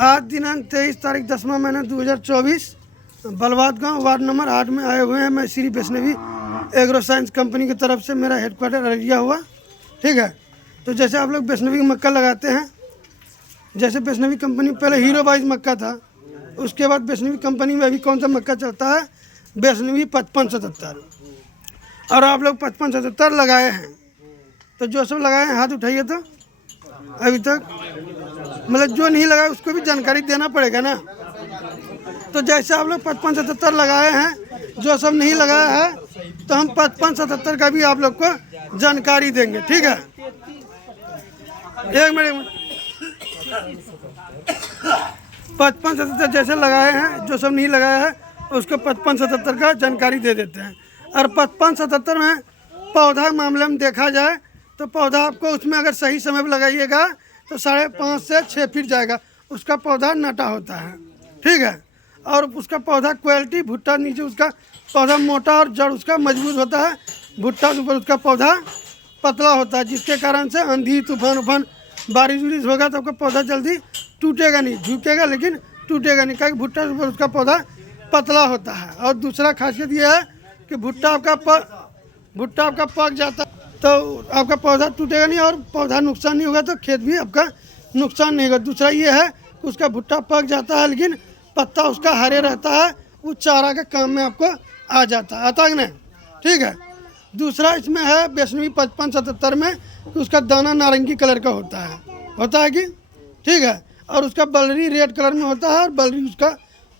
आज दिनांक 23 तारीख 10वां महीना 2024 बलवाद गांव वार्ड नंबर 8 में आए हुए हैं। मैं Shri Vaishnavi agro science company की तरफ से, मेरा हेडक्वार्टर अररिया हुआ। ठीक है, तो जैसे आप लोग वैष्णवी मक्का लगाते हैं, जैसे वैष्णवी कंपनी पहले हीरो वाइज मक्का था, उसके बाद वैष्णवी कंपनी में अभी कौन सा मक्का चलता है, वैष्णवी 5577। और आप लोग 5577 लगाए हैं, तो जो सब लगाए हैं हाथ उठाइए। तो अभी तक मतलब जो नहीं लगाया उसको भी जानकारी देना पड़ेगा ना। तो जैसे आप लोग 5577 लगाए हैं, जो सब नहीं लगाया है तो हम 5577 का भी आप लोग को जानकारी देंगे। ठीक है, एक मिनट। 5577 जैसे लगाए हैं, जो सब नहीं लगाया है उसको 5577 का जानकारी दे देते हैं। और 5577 में पौधा के मामले में देखा जाए तो पौधा आपको उसमें अगर सही समय पर लगाइएगा तो 5.5 से 6 फीट जाएगा। उसका पौधा नटा होता है। ठीक है, और उसका पौधा क्वालिटी भुट्टा नीचे उसका पौधा मोटा और जड़ उसका मजबूत होता है। भुट्टा के ऊपर उसका पौधा पतला होता है, जिसके कारण से आंधी तूफान उफान बारिश उरिश होगा तो आपका पौधा जल्दी टूटेगा नहीं, झुकेगा लेकिन टूटेगा नहीं, क्योंकि भुट्टा के ऊपर उसका पौधा पतला होता है। और दूसरा खासियत यह है कि भुट्टा आपका पक जाता है तो आपका पौधा टूटेगा नहीं और पौधा नुकसान नहीं होगा, तो खेत भी आपका नुकसान नहीं होगा। दूसरा ये है कि उसका भुट्टा पक जाता है लेकिन पत्ता उसका हरे रहता है, वो चारा के काम में आपको आ जाता है, आता है नहीं। ठीक है, दूसरा इसमें है वैष्णवी 5577 में कि उसका दाना नारंगी कलर का होता है कि ठीक है, और उसका बलरी रेड कलर में होता है और बलरी उसका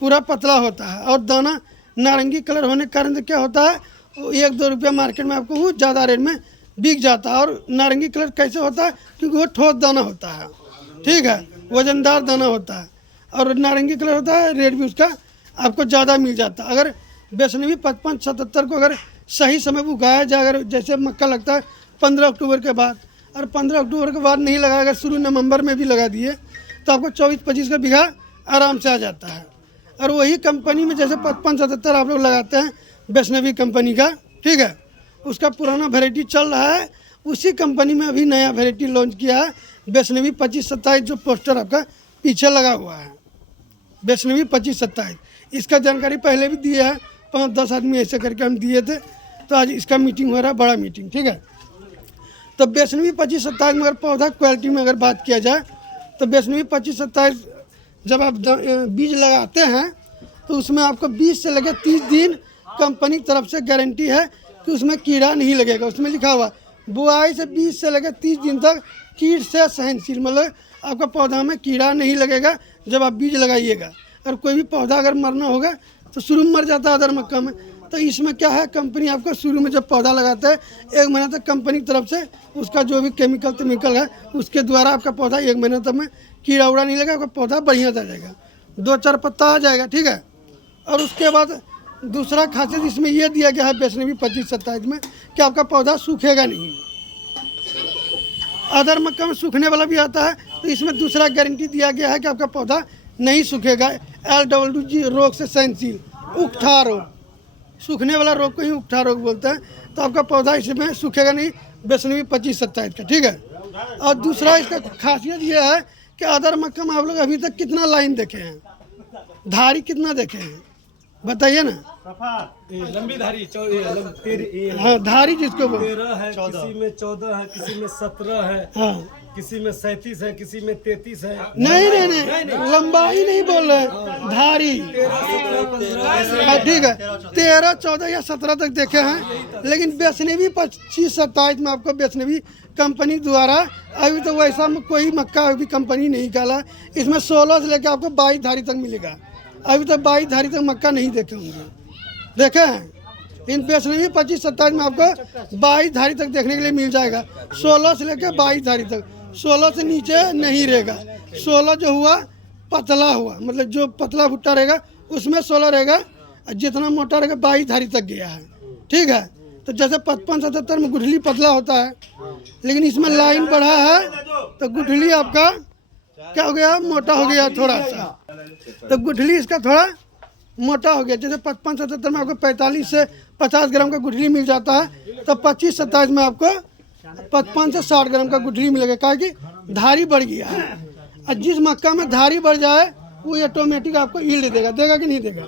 पूरा पतला होता है। और दाना नारंगी कलर होने के कारण से क्या होता है, वो 1-2 रुपया मार्केट में आपको वो ज़्यादा रेट में बिक जाता है। और नारंगी कलर कैसे होता है, क्योंकि वो ठोस दाना होता है। ठीक है, वजनदार दाना होता है और नारंगी कलर होता है, रेट भी उसका आपको ज़्यादा मिल जाता है। अगर वैष्णवी 5577 को अगर सही समय पर उगाया जाए, अगर जैसे मक्का लगता है 15 अक्टूबर के बाद, और 15 अक्टूबर के बाद नहीं लगाया, अगर शुरू नवंबर में भी लगा दिए तो आपको 24-25 का बीघा आराम से आ जाता है। और वही कंपनी में जैसे 5577 आप लोग लगाते हैं वैष्णवी कंपनी का, ठीक है, उसका पुराना वैरायटी चल रहा है, उसी कंपनी में अभी नया वैरायटी लॉन्च किया है वैष्णवी 2527, जो पोस्टर आपका पीछे लगा हुआ है, वैष्णवी 2527। इसका जानकारी पहले भी दिया है, 5-10 आदमी ऐसे करके हम दिए थे। तो आज इसका मीटिंग हो रहा है, बड़ा मीटिंग। ठीक है, तो वैष्णवी 2527 में अगर पौधा क्वालिटी में अगर बात किया जाए तो वैष्णवी 2527 जब आप बीज लगाते हैं तो उसमें आपको 20 से लेकर 30 दिन कंपनी की तरफ से गारंटी है कि उसमें कीड़ा नहीं लगेगा। उसमें लिखा हुआ बुआई से 20 से लेकर 30 दिन तक कीट से सहनशील, मतलब आपका पौधा में कीड़ा नहीं लगेगा जब आप बीज लगाइएगा। और कोई भी पौधा अगर मरना होगा तो शुरू में मर जाता है अदर मक्का में, तो इसमें क्या है, कंपनी आपको शुरू में जब पौधा लगाता है 1 महीना तक कंपनी की तरफ से उसका जो भी केमिकल है उसके द्वारा आपका पौधा 1 महीना तक में कीड़ा उड़ा नहीं लगेगा, आपका पौधा बढ़िया आ जाएगा, 2-4 पत्ता आ जाएगा। ठीक है, और उसके बाद दूसरा खासियत इसमें यह दिया गया है वैष्णवी 2527 में कि आपका पौधा सूखेगा नहीं। अदर मक्का में सूखने वाला भी आता है, तो इसमें दूसरा गारंटी दिया गया है कि आपका पौधा नहीं सूखेगा। LWG रोग से सहनशील, उकठा रोग, सूखने वाला रोग को ही उकठा रोग बोलते हैं, तो आपका पौधा इसमें सूखेगा नहीं वैष्णवी 2527 का। ठीक है, और दूसरा इसका खासियत यह है कि अदर मक्का में आप लोग अभी तक कितना लाइन देखे हैं, धारी कितना देखे हैं बताइए ना। लंबी धारी हाँ, धारी जिसको 13 है, किसी में 14 है, किसी में 17 है, हाँ, किसी में 37 है, किसी में 33 है। नहीं, लंबाई नहीं बोल रहे, धारी। हाँ, ठीक है, 13, 14 या 17 तक देखे हैं। लेकिन वैष्णवी 2527 में आपको वैष्णवी कंपनी द्वारा अभी तो वैसा कोई मक्का अभी कंपनी नहीं निकाला। इसमें 16 से लेकर आपको 22 धारी तक मिलेगा। अभी तक 22 धारी तक मक्का नहीं देखे होंगे, देखे हैं। इन वैष्णवी 2527 में आपको 22 धारी तक देखने के लिए मिल जाएगा, 16 से लेकर 22 धारी तक। 16 से नीचे नहीं रहेगा, 16 जो हुआ पतला हुआ, मतलब जो पतला भुट्टा रहेगा उसमें 16 रहेगा, जितना मोटा रहेगा 22 धारी तक गया है। ठीक है, तो जैसे 5577 में गुठली पतला होता है, लेकिन इसमें लाइन बढ़ा है तो गुठली आपका क्या हो गया, मोटा हो गया थोड़ा सा, तो गुठली इसका थोड़ा मोटा हो गया। जैसे 5577 में आपको 45 से 50 ग्राम का गुठली मिल जाता है, तो 2527 में आपको 55 से 60 ग्राम का गुठली मिलेगा, क्या कि धारी बढ़ गया है। और जिस मक्का में धारी बढ़ जाए वो ऑटोमेटिक आपको ईल्ड देगा, देगा कि नहीं देगा।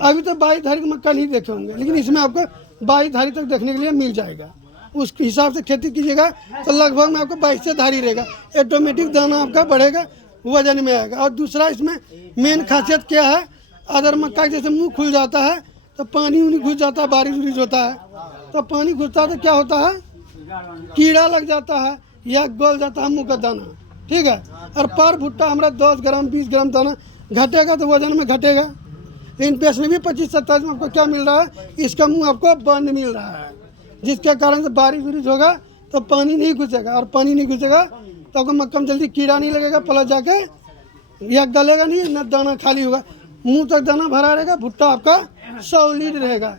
अभी तो 22 धारी का मक्का नहीं देखे होंगे, लेकिन इसमें आपको 22 धारी तक देखने के लिए मिल जाएगा। उस हिसाब से खेती कीजिएगा तो लगभग में आपको 22 से धारी रहेगा, ऑटोमेटिक दाना आपका बढ़ेगा, वजन में आएगा। और दूसरा इसमें मेन खासियत क्या है, अदर मक्का जैसे मुंह खुल जाता है तो पानी उनी घुस जाता है, बारिश उरिश होता है तो पानी घुसता है तो क्या होता है, कीड़ा लग जाता है या गल जाता है मुँह का दाना, ठीक है। और पर भुट्टा हमारा 10 ग्राम 20 ग्राम दाना घटेगा तो वजन में घटेगा। लेकिन बेचने भी 25-27 में आपको क्या मिल रहा है, इसका मुंह आपको बंद मिल रहा है, जिसके कारण से बारिश उरिश होगा तो पानी नहीं घुसेगा, और पानी नहीं घुसेगा तो आपको मक्का में जल्दी कीड़ा नहीं लगेगा, प्लस जाके या गलेगा नहीं, न दाना खाली होगा, मुंह तक दाना भरा रहेगा, भुट्टा आपका सॉलिड रहेगा।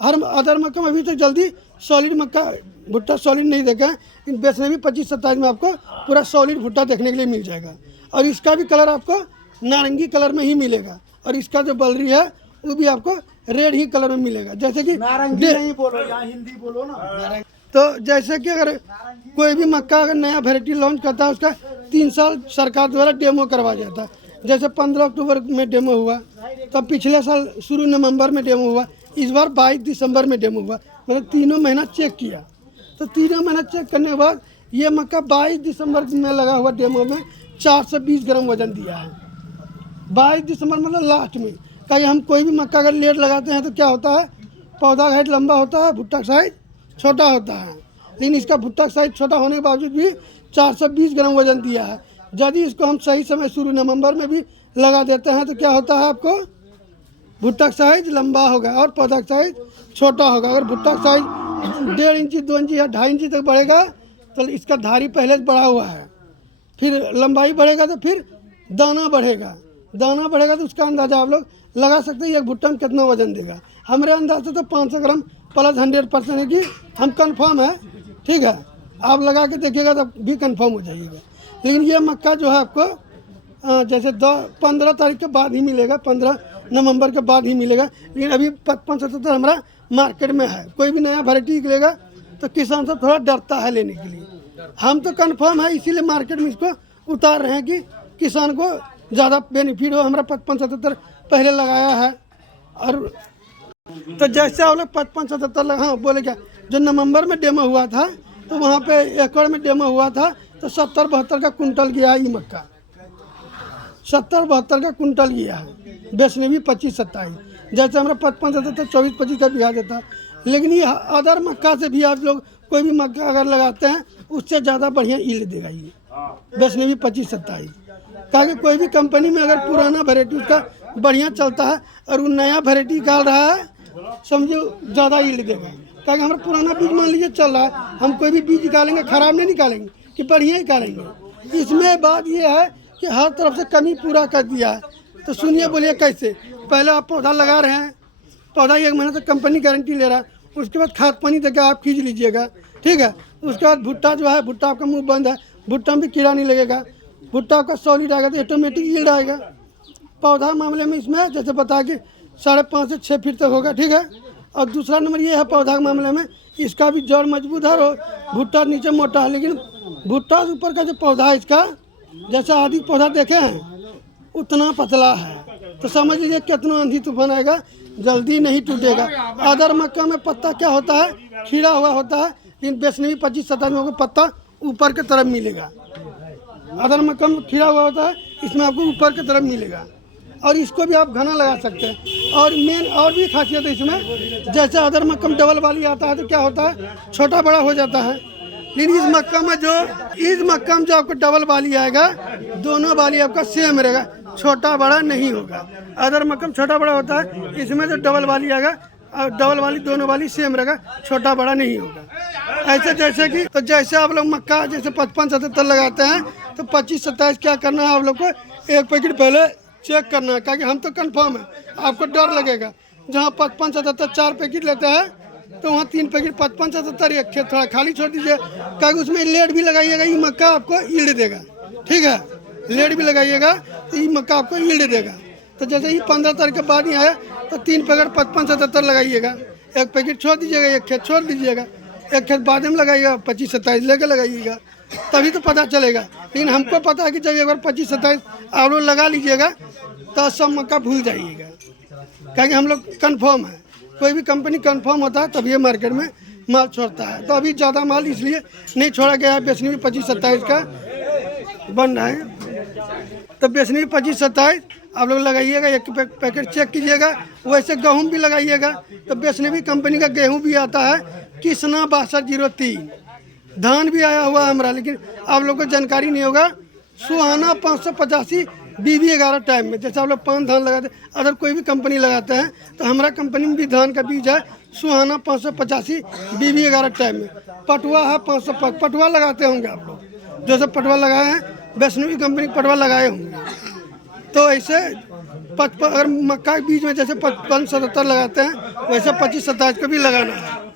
हर अदर मक्का में अभी तो जल्दी सॉलिड मक्का भुट्टा सॉलिड नहीं देगा, लेकिन बेचने भी 25-27 में आपको पूरा सॉलिड भुट्टा देखने के लिए मिल जाएगा। और इसका भी कलर आपको नारंगी कलर में ही मिलेगा, और इसका जो बलरी है वो भी आपको रेड ही कलर में मिलेगा। जैसे कि नहीं बोलो, यहाँ हिंदी बोलो ना। तो जैसे कि अगर कोई भी मक्का अगर नया वैरायटी लॉन्च करता है उसका 3 साल सरकार द्वारा डेमो करवाया जाता है। जैसे 15 अक्टूबर में डेमो हुआ, तब पिछले साल शुरू नवंबर में डेमो हुआ, इस बार 22 दिसंबर में डेमो हुआ, मतलब 3 महीना चेक किया। तो 3 महीना चेक करने के बाद ये मक्का 22 दिसंबर में लगा हुआ डेमो में 420 ग्राम वजन दिया है। 22 दिसंबर मतलब लास्ट में। कहीं हम कोई भी मक्का अगर लेट लगाते हैं तो क्या होता है, पौधा हाइट लंबा होता है, भुट्टा साइज छोटा होता है। लेकिन इसका भुट्टा साइज छोटा होने के बावजूद भी 420 ग्राम वजन दिया है। यदि इसको हम सही समय शुरू नवंबर में भी लगा देते हैं तो क्या होता है, आपको भुट्टा साइज लंबा होगा और पौधा साइज छोटा होगा। अगर भुट्टा साइज 1.5 इंची 2 इंची या 2.5 इंची तक बढ़ेगा तो इसका धारी पहले से बढ़ा हुआ है, फिर लंबाई बढ़ेगा तो फिर दाना बढ़ेगा, दाना बढ़ेगा तो उसका अंदाज़ा आप लोग लगा सकते हैं एक भुट्टा में कितना वजन देगा। हमारे अंदाज से तो 500 ग्राम प्लस 100% है कि हम कंफर्म है, ठीक है। आप लगा के देखिएगा तो भी कंफर्म हो जाइएगा। लेकिन ये मक्का जो है आपको जैसे 15 तारीख के बाद ही मिलेगा, 15 नवंबर के बाद ही मिलेगा। लेकिन अभी 55-77 हमारा मार्केट में है। कोई भी नया वैरायटी निकलेगा तो किसान सब थोड़ा डरता है लेने के लिए। हम तो कंफर्म है, इसीलिए मार्केट में इसको उतार रहे हैं कि किसान को ज़्यादा बेनिफिट हो। हमारा 55-77 पहले लगाया है। और तो जैसे आप लोग 55-77 लगा, हाँ बोले क्या, जो नवंबर में डेमो हुआ था तो वहाँ पे एकड़ में डेमो हुआ था तो 70-72 का कुंटल गया है। ये मक्का 70-72 का कुंटल गया है, बेचने भी 25-27। जैसे हमारा 55-77 24-25 का बिहा देता है। लेकिन ये अदर मक्का से भी आप लोग कोई भी मक्का अगर लगाते हैं उससे ज़्यादा बढ़िया ईल्ड देगा ये, बेचने भी 25-27। ताकि कोई भी कंपनी में अगर पुराना वैरायटी उसका बढ़िया चलता है और वो नया वैरायटी निकाल रहा है, समझो ज़्यादा ईल्ड देगा। ताकि हमारा पुराना बीज मान लीजिए चल रहा है, हम कोई भी बीज निकालेंगे खराब नहीं निकालेंगे कि बढ़िया ही निकालेंगे। इसमें बात ये है कि हर तरफ से कमी पूरा कर दिया है। तो सुनिए, बोलिए कैसे। पहले आप पौधा लगा रहे हैं, पौधा 1 महीने तक कंपनी गारंटी ले रहा है, उसके बाद खाद पानी देकर आप खींच लीजिएगा, ठीक है। उसके बाद भुट्टा जो है, भुट्टा आपका मुंह बंद है, भुट्टा में भी कीड़ा नहीं लगेगा, भुट्टा आपका सॉलिड आएगा तो ऑटोमेटिक यील्ड आएगा। पौधा मामले में इसमें जैसे बता के 5.5 से 6 फीट तक होगा, ठीक है। और दूसरा नंबर ये है पौधा के मामले में इसका भी जड़ मजबूत है और भुट्टा नीचे मोटा है। लेकिन भुट्टा से ऊपर का जो पौधा है इसका, जैसा आदि पौधा देखे हैं उतना पतला है, तो समझ लीजिए कितना आंधी तूफान आएगा जल्दी नहीं टूटेगा। अदर मक्का में पत्ता क्या होता है, खीरा हुआ होता है, लेकिन बेचने भी 25-27 में पत्ता ऊपर की तरफ मिलेगा। अदर मक्का में खीरा हुआ होता है, इसमें आपको ऊपर की तरफ मिलेगा। और इसको भी आप घना लगा सकते हैं। और मेन और भी खासियत है इसमें, जैसे अदर मक्का में डबल वाली आता है तो क्या होता है, छोटा बड़ा हो जाता है। लेकिन इस मक्का में जो आपको डबल वाली आएगा, दोनों वाली आपका सेम रहेगा, छोटा बड़ा नहीं होगा। अदर मक्का में छोटा बड़ा होता है, इसमें जो डबल वाली आएगा और डबल वाली दोनों वाली सेम रहेगा, छोटा बड़ा नहीं होगा। ऐसे जैसे कि तो जैसे आप लोग मक्का जैसे 55-77 लगाते हैं तो 25-27 क्या करना है आप लोग को, 1 पैकेट पहले चेक करना है। क्योंकि हम तो कंफर्म है, आपको डर लगेगा। जहाँ 55-77 4 पैकेट लेते हैं तो वहाँ 3 पैकेट 55-77 एक खेत थोड़ा खाली छोड़ दीजिए, क्योंकि उसमें लेट भी लगाइएगा, ये मक्का आपको ईल्ड देगा, ठीक है। लेट भी लगाइएगा तो ये मक्का आपको ईल्ड देगा। तो जैसे ही 15 तारीख के बाद ही आया तो 3 पैकेट 55-77 लगाइएगा, 1 पैकेट छोड़ दीजिएगा, एक खेत छोड़ दीजिएगा, एक खेत बाद में लगाइएगा, 25-27 लेके लगाइएगा, तभी तो पता चलेगा। लेकिन हमको पता है कि जब एक बार 25-27 आप लोग लगा लीजिएगा तो सब मक्का भूल जाइएगा, क्योंकि हम लोग कन्फर्म है, कोई भी कंपनी कन्फर्म होता है तभी ये मार्केट में माल छोड़ता है। तो अभी ज़्यादा माल इसलिए नहीं छोड़ा गया है, बेचनी भी 25-27 का बन रहा है। तो बेचनी भी 25-27 आप लोग लगाइएगा, एक पैकेट चेक कीजिएगा। वैसे गेहूँ भी लगाइएगा, तो बेचनी भी कंपनी का गेहूँ भी आता है कृष्णा 6203। धान भी आया हुआ है हमारा, लेकिन आप लोग को जानकारी नहीं होगा। सुहाना 585 BB11 टाइम में, जैसे आप लोग 5 धान लगाते हैं, अगर कोई भी कंपनी लगाते हैं तो हमारा कंपनी में भी धान का बीज है सुहाना 585 BB11 टाइम में। पटुआ है 500, पटुआ लगाते होंगे आप लोग, जैसे पटुआ लगाए हैं वैष्णवी कंपनी पटुआ लगाए होंगे। तो ऐसे अगर मक्का के बीज में जैसे 55-77 लगाते हैं, वैसे 25-27 का भी लगाना है।